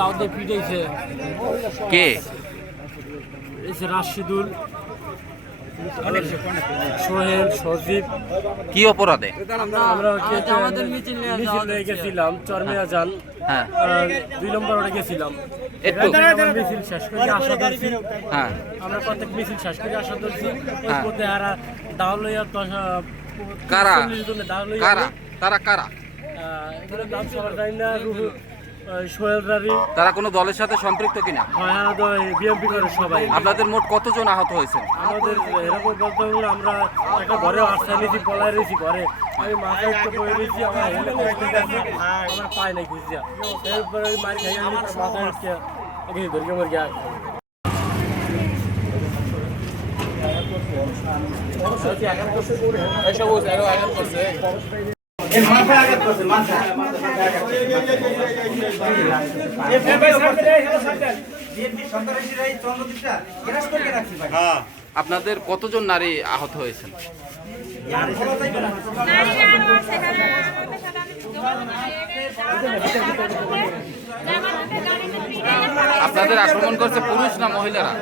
দাউদে পিটাইছে কে? এসে রাশিদুল, সোহেল, সজীব। কি অপরাধে? আমরা মিছিল নিয়ে গেছিলাম চরমিয়া যান। হ্যাঁ 2 নম্বর ওটা গেছিলাম। একটু মিছিল শেষ করে আশা করছি, হ্যাঁ আমরা প্রত্যেক মিছিল শেষ করে আশা করছি। হ্যাঁ। দাও লইয়া কারা? 40 জনের দাও লইয়া কারা? তারা কারা? এগুলোর নাম সবার জানি না। সোহেল রারি, তারা কোনো দলের সাথে সম্পৃক্ত কিনা? বিএমপি করে সবাই। আপনাদের মোট কতজন আহত হয়েছেন? আমাদের এরকম বলতে হলো আমরা একটা ঘরে আশ্রয় নিয়েছি, পলায় রয়েছি ঘরে। আমি মাথায় একটু পড়ে রয়েছি, আমার আমার পায় নাই খুঁজিয়া। এরপরে মারি খাই আমি মাথায় উঠছে ধরিকে মরে গিয়া। আপনাদের কতজন নারী আহত হয়েছেন? আপনাদের আক্রমণ করছে পুরুষ না মহিলারা?